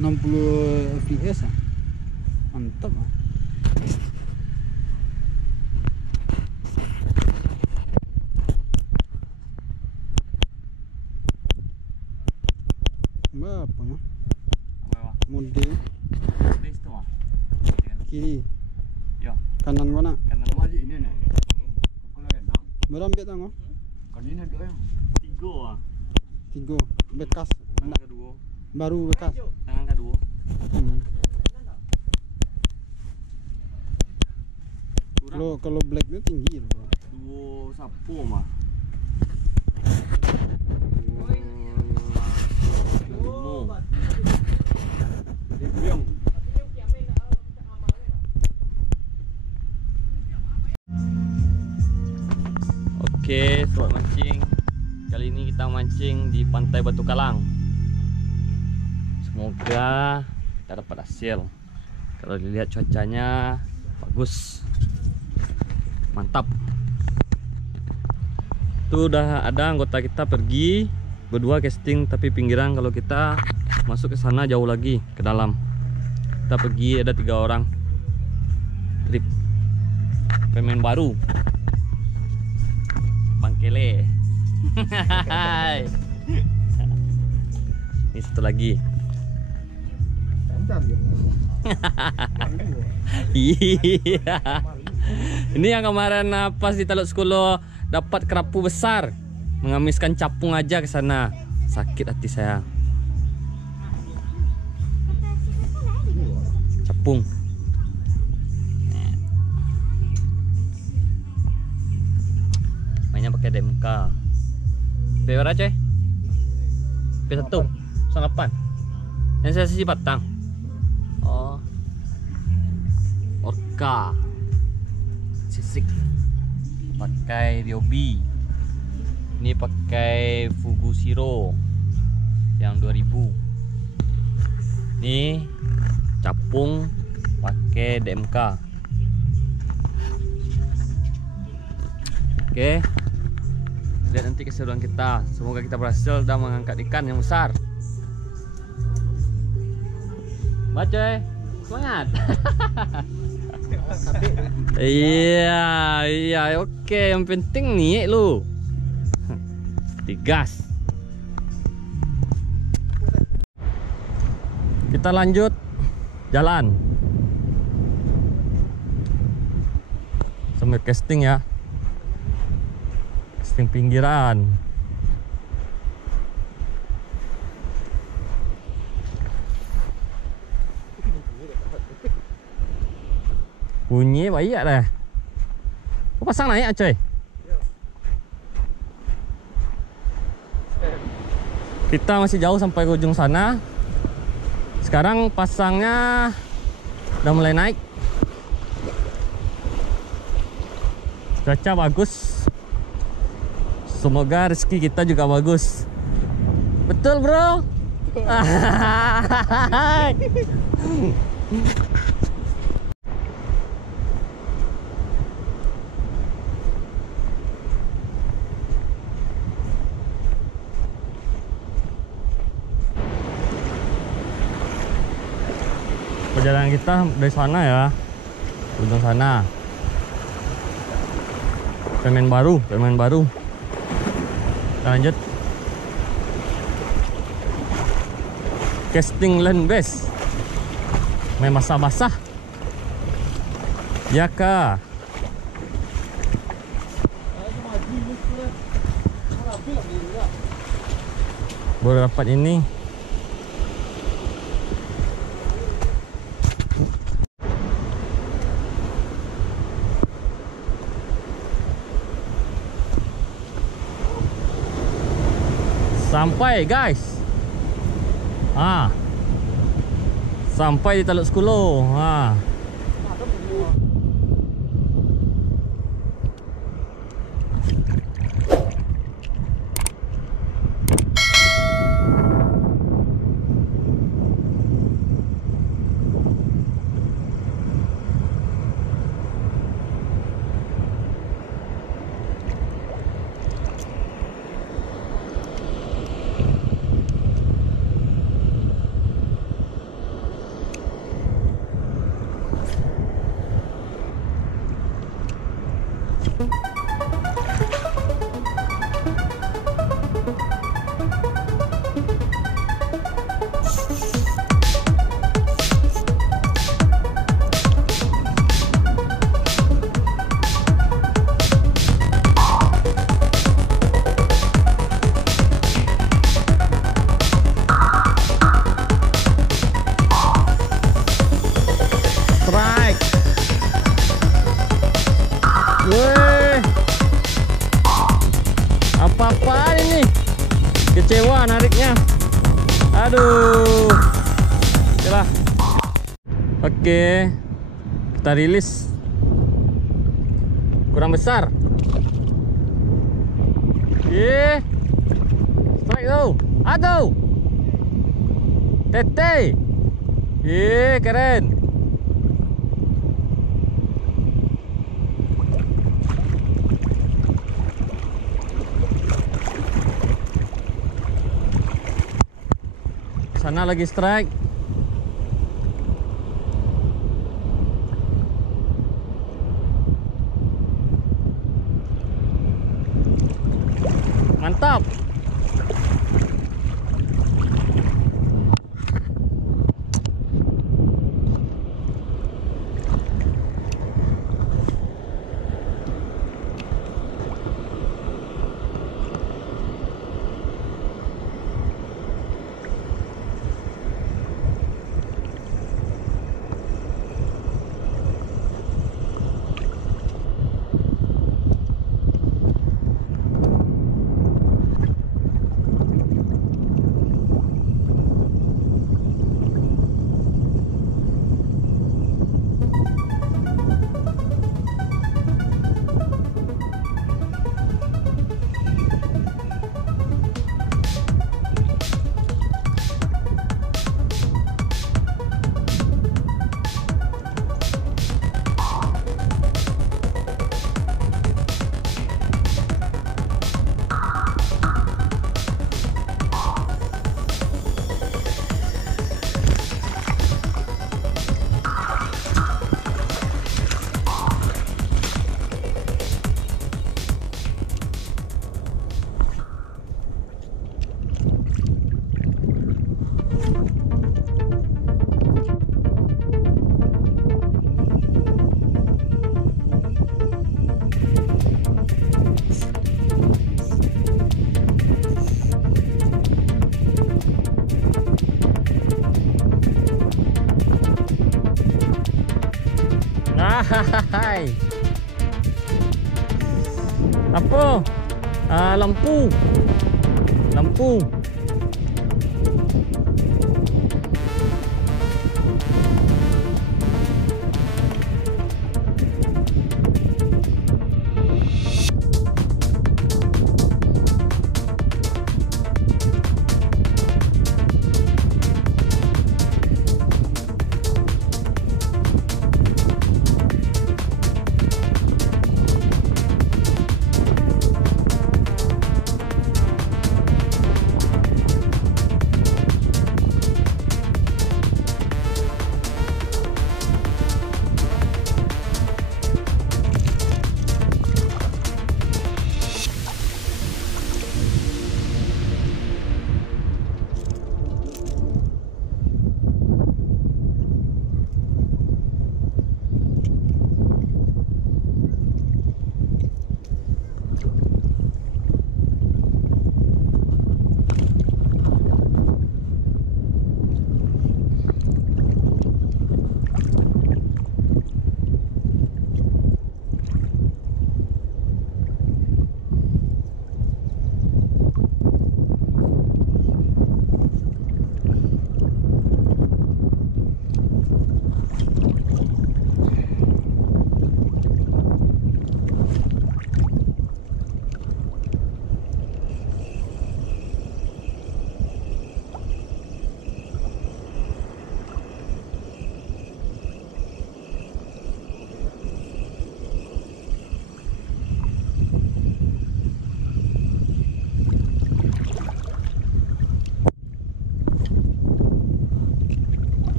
60 fps ah. Mantap ah. Apa ya? Mode kiri. Ya. Kanan mana? Kanan balik ni nak. Kalau kadang. Berapa tang? Kali ni ada yang 3 ah. 3 bekas. Tangan kedua. Baru bekas. Tangan kedua. Kalau black tu tinggi tu. 2 sapu mah. Oke, sobat mancing. Kali ini kita mancing di Pantai Batu Kalang. Semoga kita dapat hasil. Kalau dilihat cuacanya bagus. Mantap. Tuh udah ada anggota kita pergi berdua casting, tapi pinggiran. Kalau kita masuk ke sana jauh lagi ke dalam. Kita pergi ada 3 orang. Trip pemain baru. Bangkele. Ini satu lagi. Iya. Ini yang kemarin pas di Taluak Sikulo dapat kerapu besar, mengamiskan capung aja ke sana. Sakit hati saya. Capung. Mainnya pakai DMK. Berapa coy? P1 8. Yang saya sisi batang. Oh. Orca. Sisik. Pakai Ryobi. Ini pakai Fugu Shiro yang 2000. Ini capung pakai DMK. Oke. Lihat nanti keseruan kita. Semoga kita berhasil dan mengangkat ikan yang besar. Baca, semangat. Iya, oke. Yang penting nih lu. Digas. Kita lanjut jalan. Sambil casting ya. Casting pinggiran. Bunyi baik dah. Kau pasang naik coy. Kita masih jauh sampai ke ujung sana. Sekarang pasangnya udah mulai naik. Cuaca bagus. Semoga rezeki kita juga bagus. Betul bro. Perjalanan kita dari sana ya, ujung sana. Pemain baru. Kita lanjut. Casting land base. Main basah-basah. Ya kah? Baru dapat ini. Sampai guys. Sampai di Taluak Sikulo. Kecewa nariknya. Aduh. Okelah. Oke. Kita rilis. Kurang besar. Strike tuh. Aduh. Tete. Keren. Sana lagi strike. Mantap. Hai. Apa? Lampu. Lampu.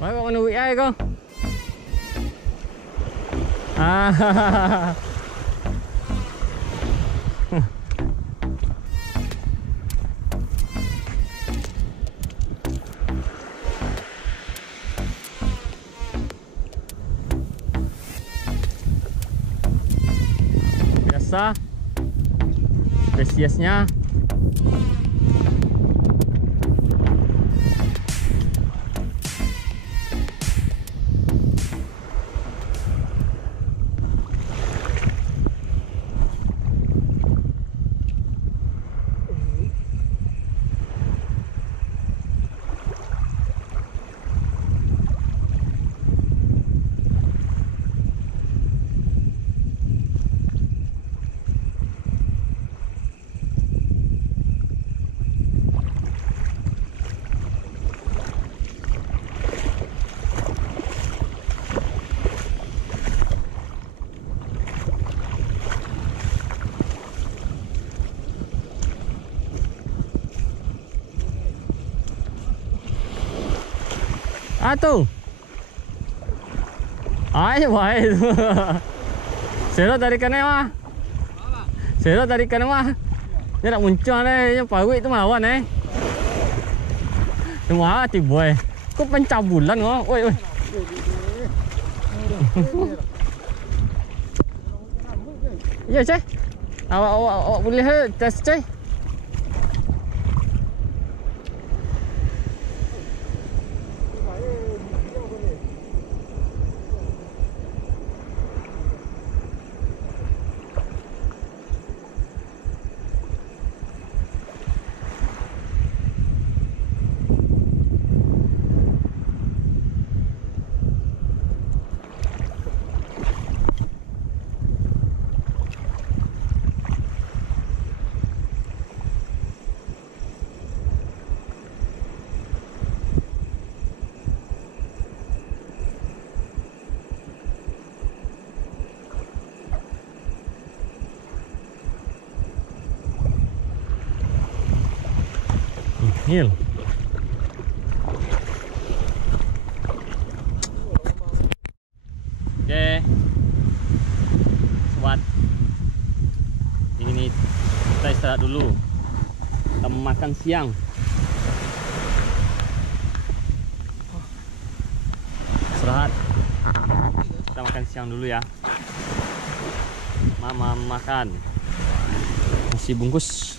Mấy con nuôi ai con? À. biasa spesiesnya. Tu. Ay, baik. Sero tarikan mah. Sero tarikan mah. Dia nak muncul ni, yang pawik tu mawan Semua hati boy. Kau pencabulan kau. Oi oi. Ya, cik. Awak boleh test, cik. Hil. Oke. Sobat. Ini kita istirahat dulu. Kita makan siang. Istirahat. Kita makan siang dulu ya. Mama makan. Nasi bungkus.